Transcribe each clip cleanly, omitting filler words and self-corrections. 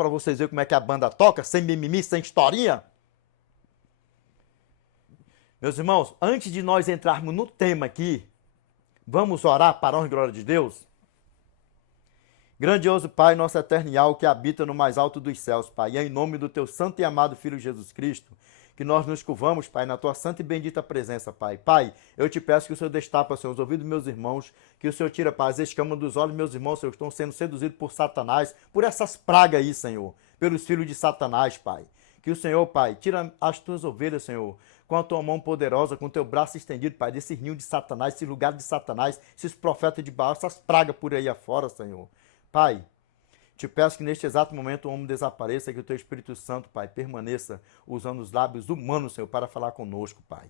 para vocês verem como é que a banda toca, sem mimimi, sem historinha. Meus irmãos, antes de nós entrarmos no tema aqui, vamos orar para a honra e glória de Deus? Grandioso Pai, nosso eterno Yahweh, que habita no mais alto dos céus, Pai, e é em nome do teu santo e amado Filho Jesus Cristo, que nós nos curvamos, Pai, na tua santa e bendita presença, Pai. Pai, eu te peço que o Senhor destapa, Senhor, os ouvidos dos meus irmãos, que o Senhor tira, Pai, as escamas dos olhos dos meus irmãos, Senhor, que estão sendo seduzidos por Satanás, por essas pragas aí, Senhor, pelos filhos de Satanás, Pai. Que o Senhor, Pai, tira as tuas ovelhas, Senhor, com a tua mão poderosa, com o teu braço estendido, Pai, desse ninho de Satanás, esse lugar de Satanás, esses profetas de Baal, essas pragas por aí afora, Senhor. Pai, te peço que neste exato momento o homem desapareça, que o teu Espírito Santo, Pai, permaneça usando os lábios humanos, Senhor, para falar conosco, Pai.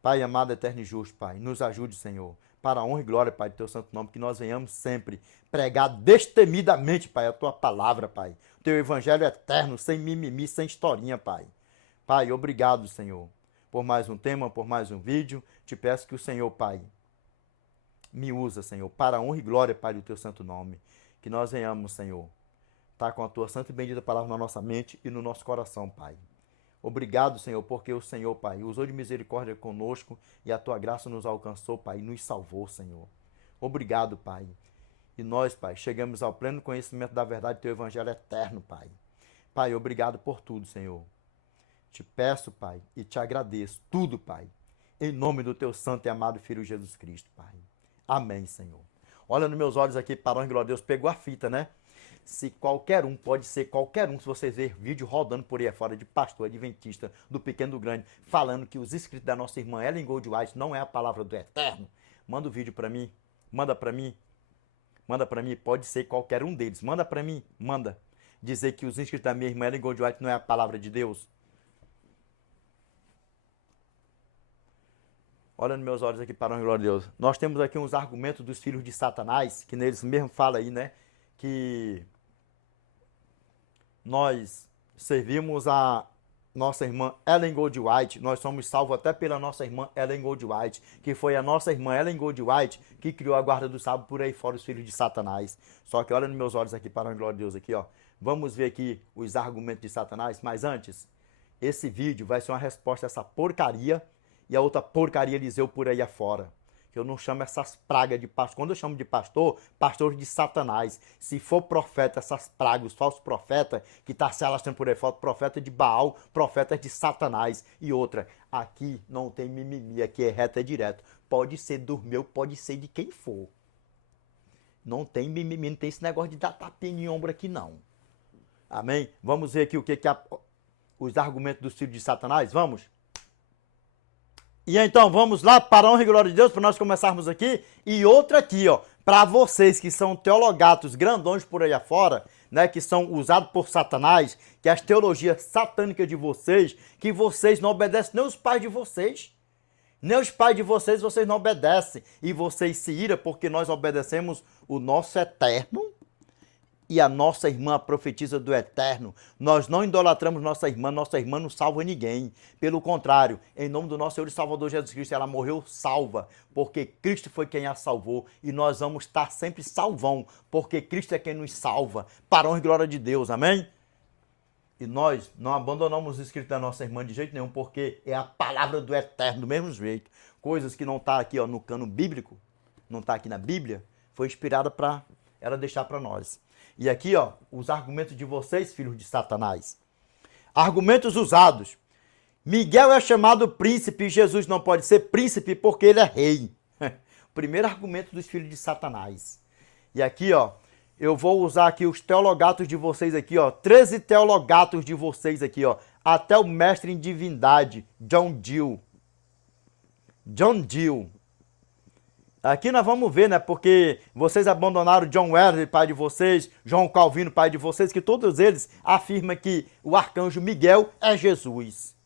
Pai amado, eterno e justo, Pai, nos ajude, Senhor, para a honra e glória, Pai, do teu santo nome, que nós venhamos sempre pregar destemidamente, Pai, a tua palavra, Pai. O teu evangelho eterno, sem mimimi, sem historinha, Pai. Pai, obrigado, Senhor, por mais um tema, por mais um vídeo. Te peço que o Senhor, Pai, me usa, Senhor, para a honra e glória, Pai, do teu santo nome. Que nós venhamos, Senhor, estar com a tua santa e bendita palavra na nossa mente e no nosso coração, Pai. Obrigado, Senhor, porque o Senhor, Pai, usou de misericórdia conosco e a tua graça nos alcançou, Pai, e nos salvou, Senhor. Obrigado, Pai. E nós, Pai, chegamos ao pleno conhecimento da verdade do teu evangelho eterno, Pai. Pai, obrigado por tudo, Senhor. Te peço, Pai, e te agradeço tudo, Pai, em nome do teu santo e amado Filho Jesus Cristo, Pai. Amém, Senhor. Olha nos meus olhos aqui, para a honra e glória de Deus, pegou a fita, né? Se qualquer um, pode ser qualquer um, se vocês verem vídeo rodando por aí fora de pastor adventista, do pequeno do grande, falando que os escritos da nossa irmã Ellen Goldwhite não é a palavra do eterno, manda o vídeo para mim, manda para mim, pode ser qualquer um deles, manda para mim, manda, dizer que os escritos da minha irmã Ellen Goldwhite não é a palavra de Deus. Olha nos meus olhos aqui, para a honra e glória de Deus. Nós temos aqui uns argumentos dos filhos de Satanás, que neles mesmo fala aí, né? Que nós servimos a nossa irmã Ellen Goldwhite, nós somos salvos até pela nossa irmã Ellen Goldwhite, que foi a nossa irmã Ellen Goldwhite que criou a guarda do sábado por aí fora, os filhos de Satanás. Só que olha nos meus olhos aqui, para a honra e glória de Deus, aqui, ó. Vamos ver aqui os argumentos de Satanás, mas antes, esse vídeo vai ser uma resposta a essa porcaria e a outra porcaria Eliseu por aí afora. Que eu não chamo essas pragas de pastor. Quando eu chamo de pastor, pastor de Satanás. Se for profeta, essas pragas, os falsos profetas, que está se alastrando por aí fora, profeta de Baal, profeta de Satanás. E outra, aqui não tem mimimi, aqui é reto, é direto. Pode ser do meu, pode ser de quem for. Não tem mimimi, não tem esse negócio de dar tapinha em ombro aqui não. Amém? Vamos ver aqui o que os argumentos dos filhos de Satanás, vamos? E então, vamos lá, para a honra e glória de Deus, para nós começarmos aqui. E outra aqui, ó, para vocês que são teologatos grandões por aí afora, né, que são usados por Satanás, que as teologias satânicas de vocês, que vocês não obedecem nem os pais de vocês. Nem os pais de vocês não obedecem. E vocês se iram porque nós obedecemos o nosso eterno e a nossa irmã a profetisa do eterno. Nós não idolatramos nossa irmã não salva ninguém. Pelo contrário, em nome do nosso Senhor e Salvador Jesus Cristo, ela morreu salva, porque Cristo foi quem a salvou, e nós vamos estar sempre salvão, porque Cristo é quem nos salva, para a honra e glória de Deus, amém? E nós não abandonamos o escrito da nossa irmã de jeito nenhum, porque é a palavra do eterno, do mesmo jeito. Coisas que não está aqui, ó, no cano bíblico, não está aqui na Bíblia, foi inspirada para ela deixar para nós. E aqui, ó, os argumentos de vocês, filhos de Satanás. Argumentos usados. Miguel é chamado príncipe e Jesus não pode ser príncipe porque ele é rei. Primeiro argumento dos filhos de Satanás. E aqui, ó, eu vou usar aqui os teologatos de vocês aqui, ó. 13 teologatos de vocês aqui, ó. Até o mestre em divindade, John Gill. John Gill. Aqui nós vamos ver, né, porque vocês abandonaram John Wesley, pai de vocês, João Calvino, pai de vocês, que todos eles afirmam que o arcanjo Miguel é Jesus.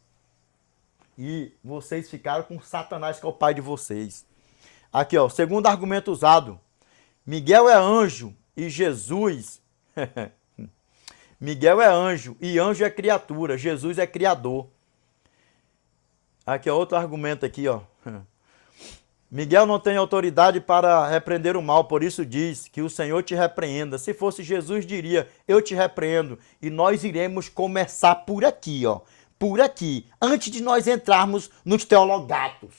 E vocês ficaram com Satanás, que é o pai de vocês. Aqui, ó, segundo argumento usado. Miguel é anjo e Jesus... Miguel é anjo e anjo é criatura, Jesus é criador. Aqui, ó, outro argumento aqui, ó. Miguel não tem autoridade para repreender o mal, por isso diz que o Senhor te repreenda. Se fosse Jesus, diria, eu te repreendo. E nós iremos começar por aqui, ó. Por aqui, antes de nós entrarmos nos teologatos.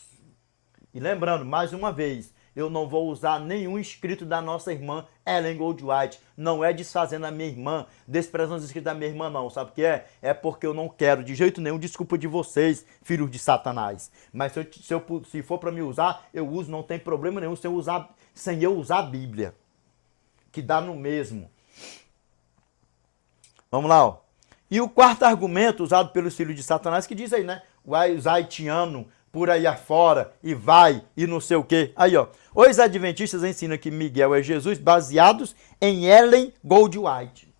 E lembrando, mais uma vez, eu não vou usar nenhum escrito da nossa irmã Ellen Goldwhite. Não é desfazendo a minha irmã, desprezando os escritos da minha irmã, não. Sabe o que é? É porque eu não quero, de jeito nenhum, desculpa de vocês, filhos de Satanás. Mas se for para me usar, eu uso, não tem problema nenhum sem eu usar a Bíblia. Que dá no mesmo. Vamos lá, ó. E o quarto argumento usado pelos filhos de Satanás, que diz aí, né? Os haitianos por aí afora, e vai, e não sei o quê. Aí, ó. Os adventistas ensinam que Miguel é Jesus, baseados em Ellen Goldwhite.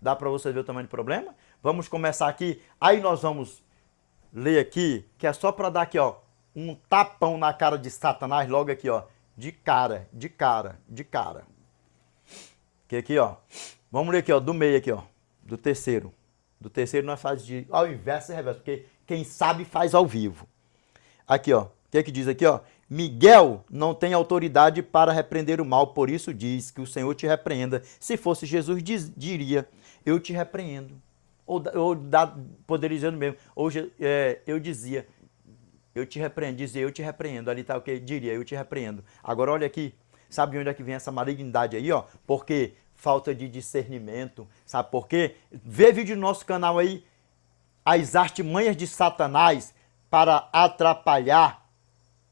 Dá para você ver o tamanho do problema? Vamos começar aqui. Aí nós vamos ler aqui, que é só para dar aqui, ó, um tapão na cara de Satanás, logo aqui, ó. De cara, de cara, de cara. Que aqui, ó. Vamos ler aqui, ó, do meio aqui, ó. Do terceiro. Do terceiro nós fazemos ao inverso e reverso, porque quem sabe faz ao vivo. Aqui, ó. O que é que diz aqui, ó? Miguel não tem autoridade para repreender o mal, por isso diz que o Senhor te repreenda. Se fosse Jesus, diria, eu te repreendo. Poderia dizer mesmo. Ou eu dizia, eu te repreendo. Dizia, eu te repreendo. Ali tá o que? Diria, eu te repreendo. Agora, olha aqui. Sabe onde é que vem essa malignidade aí, ó? Porque falta de discernimento. Sabe por quê? Vê vídeo no nosso canal aí, as artimanhas de Satanás para atrapalhar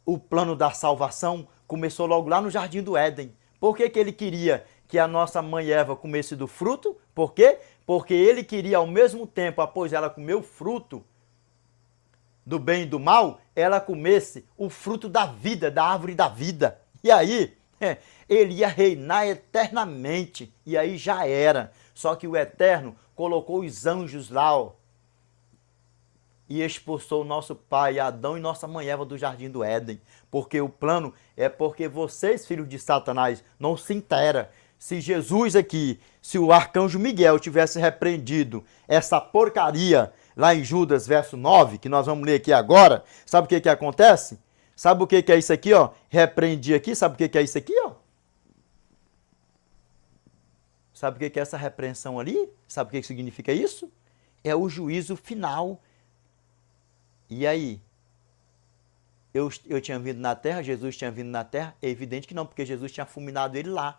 o plano da salvação. Começou logo lá no Jardim do Éden. Por que ele queria que a nossa mãe Eva comesse do fruto? Por quê? Porque ele queria ao mesmo tempo, após ela comer o fruto do bem e do mal, ela comesse o fruto da vida, da árvore da vida. E aí, ele ia reinar eternamente. E aí já era. Só que o Eterno colocou os anjos lá, ó, e expulsou o nosso pai Adão e nossa mãe Eva do Jardim do Éden. Porque o plano é porque vocês, filhos de Satanás, não se intera. Se Jesus aqui, se o arcanjo Miguel tivesse repreendido essa porcaria lá em Judas, verso 9, que nós vamos ler aqui agora, sabe o que acontece? Sabe o que é isso aqui, ó? Repreendi aqui, sabe o que é isso aqui, ó? Sabe o que é essa repreensão ali? Sabe o que significa isso? É o juízo final. E aí? Eu tinha vindo na terra, Jesus tinha vindo na terra? É evidente que não, porque Jesus tinha fulminado ele lá.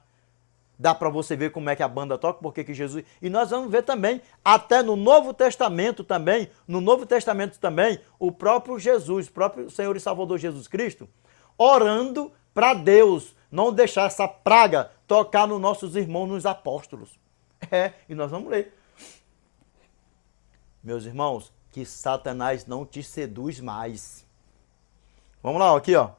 Dá para você ver como é que a banda toca, porque que Jesus... E nós vamos ver também, até no Novo Testamento também, o próprio Jesus, o próprio Senhor e Salvador Jesus Cristo, orando para Deus não deixar essa praga tocar nos nossos irmãos, nos apóstolos. E nós vamos ler. Meus irmãos, que Satanás não te seduz mais. Vamos lá, aqui, ó.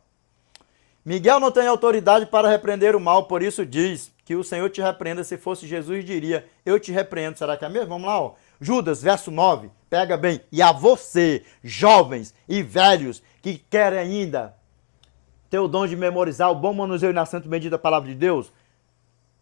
Miguel não tem autoridade para repreender o mal, por isso diz que o Senhor te repreenda. Se fosse Jesus, diria, eu te repreendo. Será que é mesmo? Vamos lá, ó. Judas, verso 9, pega bem. E a você, jovens e velhos, que querem ainda ter o dom de memorizar o bom manuseio na santa e bendita palavra de Deus,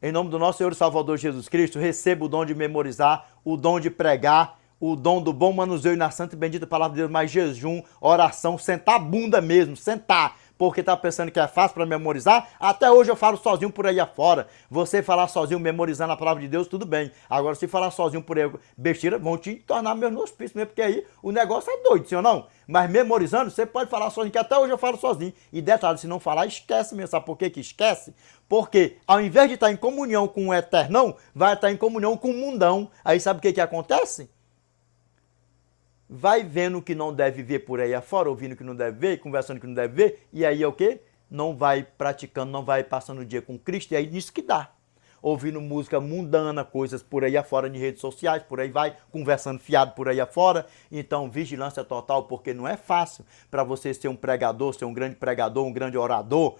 em nome do nosso Senhor e Salvador Jesus Cristo, receba o dom de memorizar, o dom de pregar, o dom do bom manuseio na santa e bendita palavra de Deus, mais jejum, oração, sentar a bunda mesmo, sentar, porque tá pensando que é fácil para memorizar. Até hoje eu falo sozinho por aí afora. Você falar sozinho memorizando a palavra de Deus, tudo bem. Agora, se falar sozinho por aí, besteira, vão te tornar meus hospícios mesmo, porque aí o negócio é doido, sim ou não? Mas memorizando, você pode falar sozinho, que até hoje eu falo sozinho. E detalhe, se não falar, esquece mesmo. Sabe por que esquece? Porque ao invés de estar em comunhão com o Eternão, vai estar em comunhão com o mundão. Aí sabe o que acontece? Vai vendo o que não deve ver por aí afora, ouvindo o que não deve ver, conversando o que não deve ver, e aí é o quê? Não vai praticando, não vai passando o dia com Cristo, e aí nisso que dá. Ouvindo música mundana, coisas por aí afora, em redes sociais, por aí vai, conversando fiado por aí afora. Então, vigilância total, porque não é fácil para você ser um pregador, ser um grande pregador, um grande orador,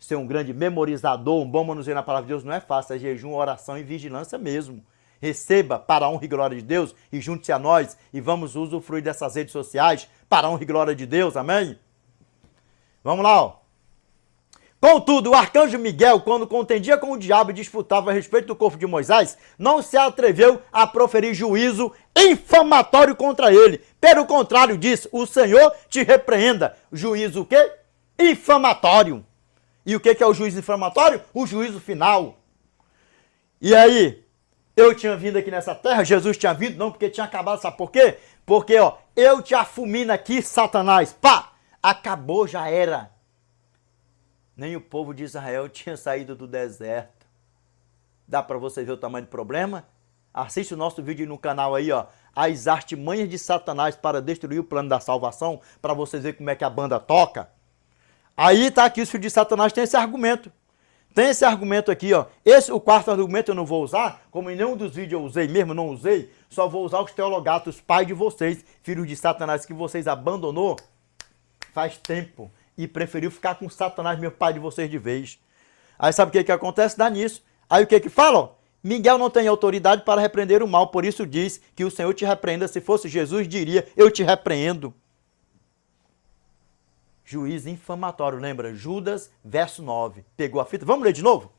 ser um grande memorizador, um bom manuseio na palavra de Deus, não é fácil, é jejum, oração e vigilância mesmo. Receba para a honra e glória de Deus e junte-se a nós e vamos usufruir dessas redes sociais para a honra e glória de Deus, amém? Vamos lá, ó. Contudo, o arcanjo Miguel, quando contendia com o diabo e disputava a respeito do corpo de Moisés, não se atreveu a proferir juízo infamatório contra ele. Pelo contrário, disse, o Senhor te repreenda. Juízo o quê? infamatório. E o que é o juízo infamatório? O juízo final. E aí, eu tinha vindo aqui nessa terra, Jesus tinha vindo, não, porque tinha acabado, sabe por quê? Porque, ó, eu te afumino aqui, Satanás, pá, acabou, já era. Nem o povo de Israel tinha saído do deserto. Dá para você ver o tamanho do problema? Assiste o nosso vídeo no canal aí, ó, as artimanhas de Satanás para destruir o plano da salvação, para vocês verem como é que a banda toca. Aí tá aqui, os filhos de Satanás tem esse argumento. Tem esse argumento aqui, ó. O quarto argumento eu não vou usar, como em nenhum dos vídeos eu usei mesmo, não usei. Só vou usar os teologatos, pai de vocês, filhos de Satanás, que vocês abandonou faz tempo. E preferiu ficar com Satanás, meu pai de vocês, de vez. Aí sabe o que acontece? Dá nisso. Aí o que fala, ó? Miguel não tem autoridade para repreender o mal, por isso diz que o Senhor te repreenda. Se fosse Jesus, diria, eu te repreendo. Juízo infamatório, lembra? Judas, verso 9. Pegou a fita? Vamos ler de novo?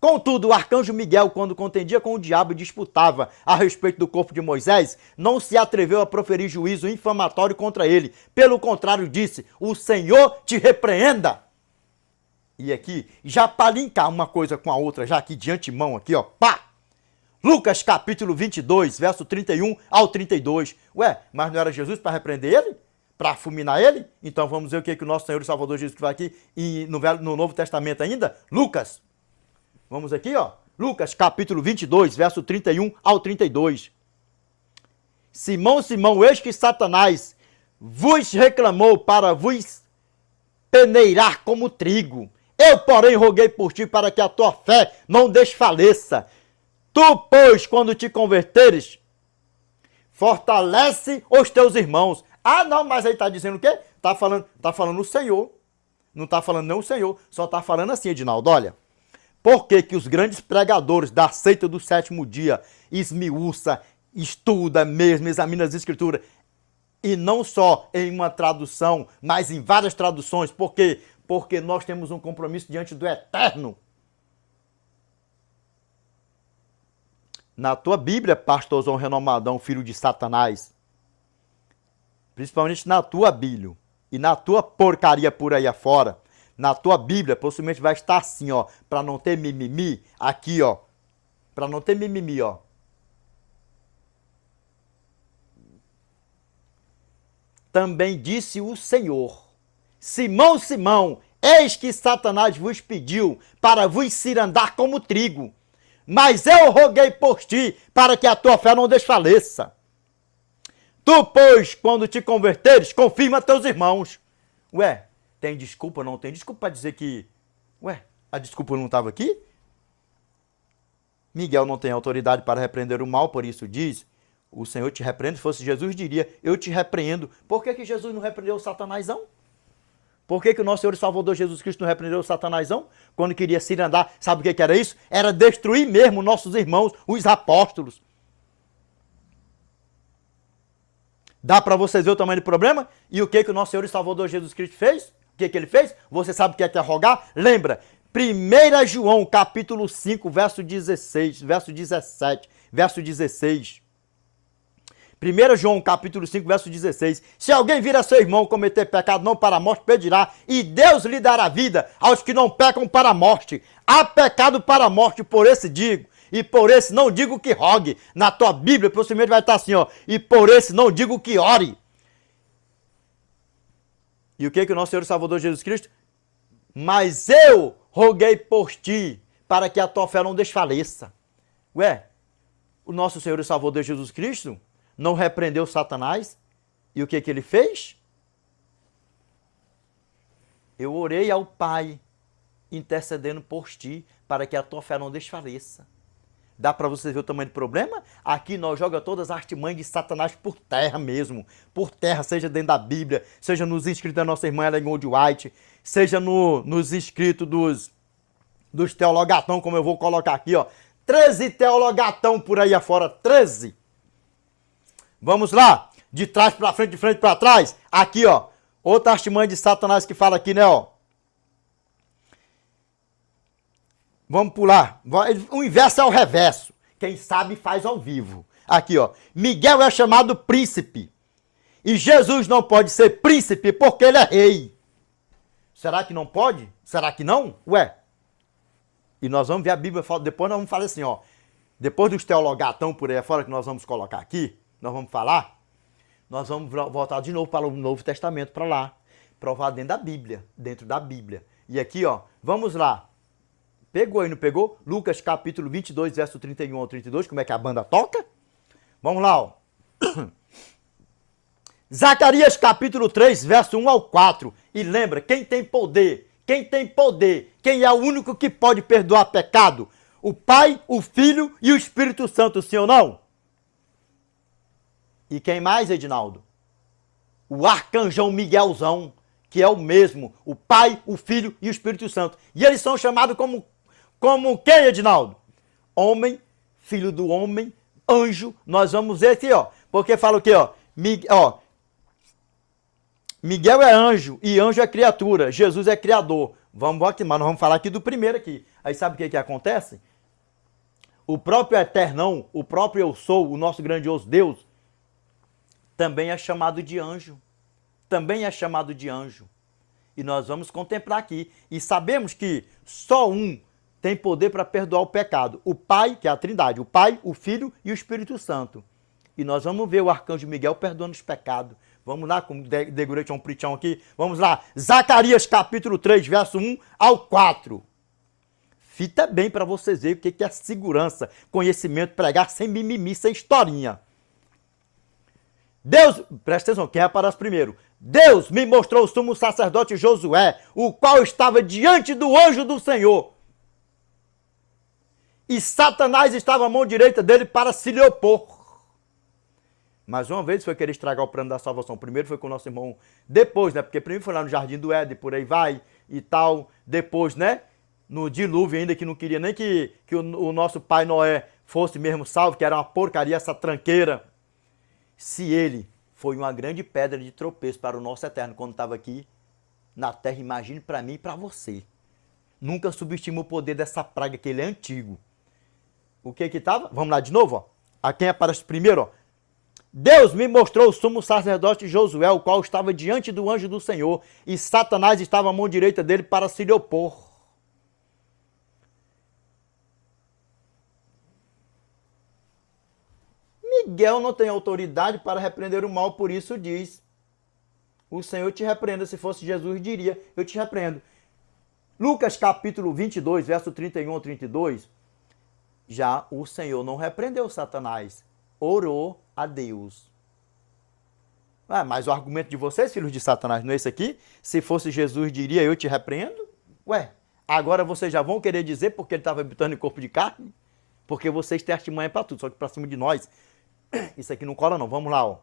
Contudo, o arcanjo Miguel, quando contendia com o diabo e disputava a respeito do corpo de Moisés, não se atreveu a proferir juízo infamatório contra ele. Pelo contrário, disse, o Senhor te repreenda. E aqui, já para linkar uma coisa com a outra, já aqui de antemão, aqui, ó, pá! Lucas capítulo 22, verso 31 ao 32. Ué, mas não era Jesus para repreender ele? Para fulminar ele? Então vamos ver o que o nosso Senhor e Salvador Jesus vai aqui no Novo Testamento ainda. Lucas. Vamos aqui, ó. Lucas capítulo 22, verso 31 ao 32. Simão, Simão, eis que Satanás vos reclamou para vos peneirar como trigo. Eu, porém, roguei por ti para que a tua fé não desfaleça. Tu, pois, quando te converteres, fortalece os teus irmãos. Ah, não, mas aí está dizendo o quê? Tá falando o Senhor. Não está falando não o Senhor, só está falando assim, Edinaldo, olha. Por que que os grandes pregadores da seita do sétimo dia esmiuça, estuda mesmo, examina as escrituras, e não só em uma tradução, mas em várias traduções? Por quê? Porque nós temos um compromisso diante do Eterno. Na tua Bíblia, pastorzão renomadão, filho de Satanás, principalmente na tua Bíblia e na tua porcaria por aí afora, na tua Bíblia possivelmente vai estar assim, ó, para não ter mimimi, aqui, ó, para não ter mimimi, ó. Também disse o Senhor, Simão, Simão, eis que Satanás vos pediu para vos cirandar como trigo, mas eu roguei por ti para que a tua fé não desfaleça. Tu, pois, quando te converteres, confirma teus irmãos. Ué, tem desculpa? Não tem desculpa para dizer que... Ué, a desculpa não estava aqui? Miguel não tem autoridade para repreender o mal, por isso diz, o Senhor te repreende. Se fosse Jesus, diria, eu te repreendo. Por que que Jesus não repreendeu o Satanásão? Por que que o nosso Senhor e Salvador Jesus Cristo não repreendeu o Satanásão? Quando queria se andar, sabe o que era isso? Era destruir mesmo nossos irmãos, os apóstolos. Dá para vocês ver o tamanho do problema? E o que que o nosso Senhor e Salvador Jesus Cristo fez? O que que ele fez? Você sabe o que é rogar? Lembra? 1 João, capítulo 5, verso 16, verso 17, verso 16. 1 João, capítulo 5, verso 16. Se alguém vir a seu irmão cometer pecado não para a morte, pedirá, e Deus lhe dará vida aos que não pecam para a morte. Há pecado para a morte, por esse digo. E por esse não digo que rogue. Na tua Bíblia, possivelmente vai estar assim, ó. E por esse não digo que ore. E o que que o nosso Senhor e Salvador Jesus Cristo? Mas eu roguei por ti, para que a tua fé não desfaleça. Ué, o nosso Senhor e Salvador Jesus Cristo não repreendeu Satanás? E o que que ele fez? Eu orei ao Pai, intercedendo por ti, para que a tua fé não desfaleça. Dá para você ver o tamanho do problema? Aqui nós jogamos todas as artimanhas de Satanás por terra mesmo. Por terra, seja dentro da Bíblia, seja nos inscritos da nossa irmã Ellen Gold White, seja nos inscritos dos teologatão, como eu vou colocar aqui, ó. 13 teologatão por aí afora, 13. Vamos lá, de trás para frente, de frente para trás. Aqui, ó, outra artimanha de Satanás que fala aqui, né, ó. Vamos pular. O inverso é o reverso. Quem sabe faz ao vivo. Aqui, ó. Miguel é chamado príncipe. E Jesus não pode ser príncipe porque ele é rei. Será que não pode? Será que não? Ué. E nós vamos ver a Bíblia, depois nós vamos falar assim, ó. Depois dos teologatão por aí afora que nós vamos colocar aqui, nós vamos falar, nós vamos voltar de novo para o Novo Testamento, para lá. Provar dentro da Bíblia. E aqui, ó, vamos lá. Pegou aí, não pegou? Lucas capítulo 22, verso 31 ao 32, como é que a banda toca? Vamos lá, ó. Zacarias capítulo 3, verso 1 ao 4. E lembra, quem tem poder, quem é o único que pode perdoar pecado? O Pai, o Filho e o Espírito Santo, sim ou não? E quem mais, Edinaldo? O arcanjão Miguelzão, que é o mesmo, o Pai, o Filho e o Espírito Santo. E eles são chamados como quem, Edinaldo? Homem, filho do homem, anjo. Nós vamos ver aqui, ó. Porque fala o quê, ó? Miguel é anjo e anjo é criatura. Jesus é criador. Vamos aqui, mas nós vamos falar aqui do primeiro aqui. Aí sabe o que acontece? O próprio Eternão, o próprio Eu Sou, o nosso grandioso Deus, também é chamado de anjo. Também é chamado de anjo. E nós vamos contemplar aqui. E sabemos que só um tem poder para perdoar o pecado. O Pai, que é a Trindade. O Pai, o Filho e o Espírito Santo. E nós vamos ver o arcanjo Miguel perdoando os pecados. Vamos lá, com degurete um prichão aqui. Vamos lá. Zacarias capítulo 3, verso 1 ao 4. Fita bem para vocês verem o que é segurança, conhecimento, pregar sem mimimi, sem historinha. Deus, presta atenção, quem aparece primeiro? Deus me mostrou o sumo sacerdote Josué, o qual estava diante do anjo do Senhor. E Satanás estava à mão direita dele para se lhe opor. Mais uma vez foi querer estragar o plano da salvação. Primeiro foi com o nosso irmão, depois, né? Porque primeiro foi lá no Jardim do Éden, por aí vai e tal. Depois, né? No dilúvio ainda, que não queria nem que o nosso pai Noé fosse mesmo salvo, que era uma porcaria essa tranqueira. Se ele foi uma grande pedra de tropeço para o nosso eterno quando estava aqui na terra, imagine para mim e para você. Nunca subestima o poder dessa praga, que ele é antigo. O que estava? Vamos lá de novo, ó. A quem aparece primeiro, ó. Deus me mostrou o sumo sacerdote Josué, o qual estava diante do anjo do Senhor, e Satanás estava à mão direita dele para se lhe opor. Miguel não tem autoridade para repreender o mal, por isso diz: o Senhor te repreenda. Se fosse Jesus, diria: eu te repreendo. Lucas capítulo 22, verso 31 ao 32, já o Senhor não repreendeu Satanás, orou a Deus. Mas o argumento de vocês, filhos de Satanás, não é esse aqui? Se fosse Jesus, diria: eu te repreendo? Ué, agora vocês já vão querer dizer porque ele estava habitando em corpo de carne? Porque vocês têm artimanha para tudo, só que para cima de nós. Isso aqui não cola não, vamos lá, ó.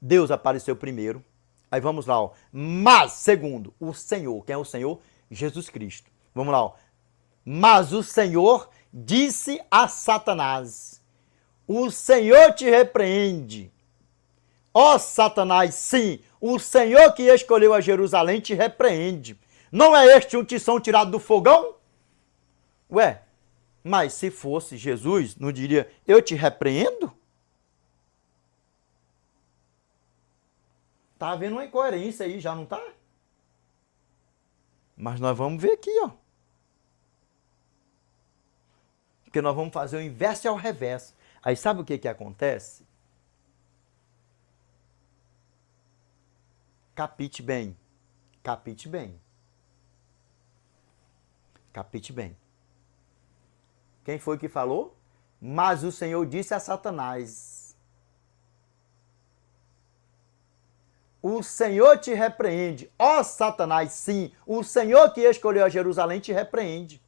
Deus apareceu primeiro, aí vamos lá, ó. Mas, segundo, o Senhor, quem é o Senhor? Jesus Cristo. Vamos lá, ó. Mas o Senhor disse a Satanás: o Senhor te repreende. Ó Satanás, sim, o Senhor que escolheu a Jerusalém te repreende. Não é este um tição tirado do fogão? Ué, mas se fosse Jesus, não diria: eu te repreendo? Tá havendo uma incoerência aí, já não tá? Mas nós vamos ver aqui, ó. Porque nós vamos fazer o inverso e ao revés. Aí sabe o que acontece? Capite bem. Capite bem. Capite bem. Quem foi que falou? Mas o Senhor disse a Satanás: o Senhor te repreende. Ó Satanás, sim, o Senhor que escolheu a Jerusalém te repreende.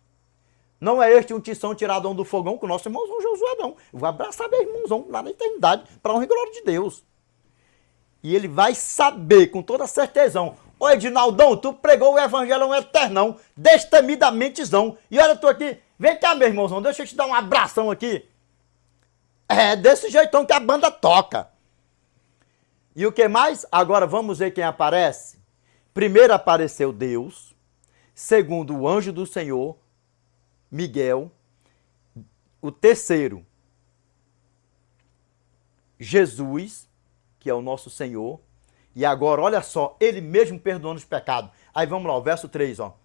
Não é este um tição tirado do fogão com o nosso irmãozão Josué, não. Eu vou abraçar meu irmãozão lá na eternidade, para honra e glória de Deus. E ele vai saber com toda certeza: ô Edinaldão, tu pregou o evangelho eternão, destemidamentezão. E olha tu aqui, vem cá, meu irmãozão, deixa eu te dar um abração aqui. É desse jeitão que a banda toca. E o que mais? Agora vamos ver quem aparece. Primeiro apareceu Deus. Segundo, o anjo do Senhor, Miguel. O terceiro, Jesus, que é o nosso Senhor. E agora, olha só, ele mesmo perdoando os pecados. Aí vamos lá, o verso 3, ó.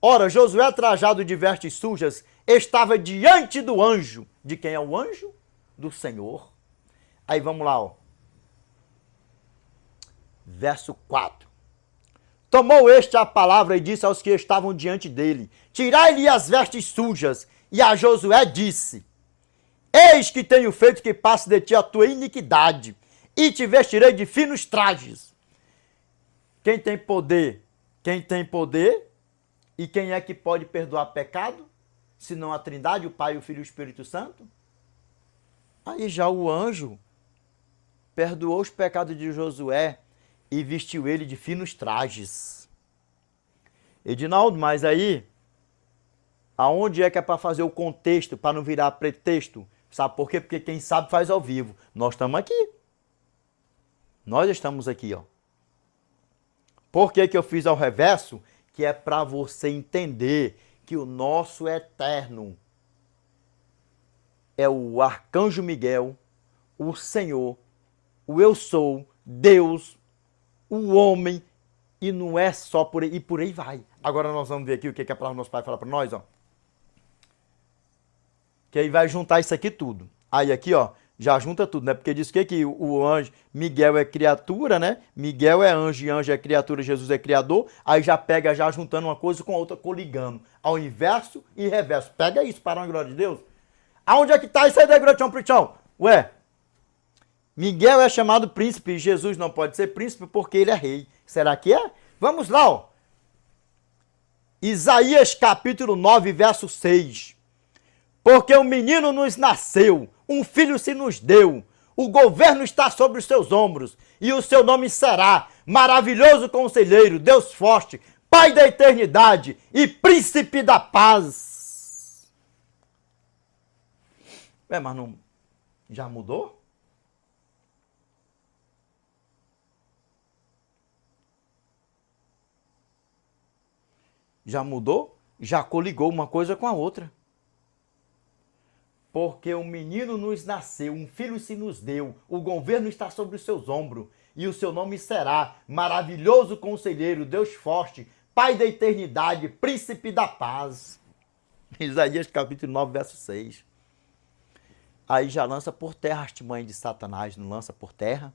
Ora, Josué, trajado de vestes sujas, estava diante do anjo. De quem é o anjo? Do Senhor. Aí vamos lá, ó. Verso 4. Tomou este a palavra e disse aos que estavam diante dele: tirai-lhe as vestes sujas. E a Josué disse: eis que tenho feito que passe de ti a tua iniquidade, e te vestirei de finos trajes. Quem tem poder? Quem tem poder? E quem é que pode perdoar pecado? Senão a Trindade, o Pai, o Filho e o Espírito Santo? Aí já o anjo perdoou os pecados de Josué e vestiu ele de finos trajes. Edinaldo, mas aí, aonde é que é para fazer o contexto, para não virar pretexto? Sabe por quê? Porque quem sabe faz ao vivo. Nós estamos aqui. Nós estamos aqui, ó. Por que que eu fiz ao reverso? Que é para você entender que o nosso eterno é o arcanjo Miguel, o Senhor, o eu sou, Deus, o homem, e não é só por aí, e por aí vai. Agora nós vamos ver aqui o que a palavra do nosso Pai fala para nós, ó. Que aí vai juntar isso aqui tudo. Aí aqui, ó, já junta tudo, né? Porque diz que o anjo, Miguel é criatura, né? Miguel é anjo e anjo é criatura, Jesus é criador. Aí já pega, já juntando uma coisa com a outra, coligando. Ao inverso e reverso. Pega isso, para a glória de Deus. Aonde é que tá isso aí da Grotão Prichão? Ué, Miguel é chamado príncipe e Jesus não pode ser príncipe porque ele é rei. Será que é? Vamos lá, ó. Isaías capítulo 9, verso 6. Porque um menino nos nasceu, um filho se nos deu, o governo está sobre os seus ombros, e o seu nome será Maravilhoso Conselheiro, Deus Forte, Pai da Eternidade e Príncipe da Paz. Ué, mas não... já mudou? Já mudou? Já coligou uma coisa com a outra. Porque um menino nos nasceu, um filho se nos deu, o governo está sobre os seus ombros, e o seu nome será Maravilhoso Conselheiro, Deus Forte, Pai da Eternidade, Príncipe da Paz. Isaías capítulo 9, verso 6. Aí já lança por terra a artimanha de Satanás, não lança por terra?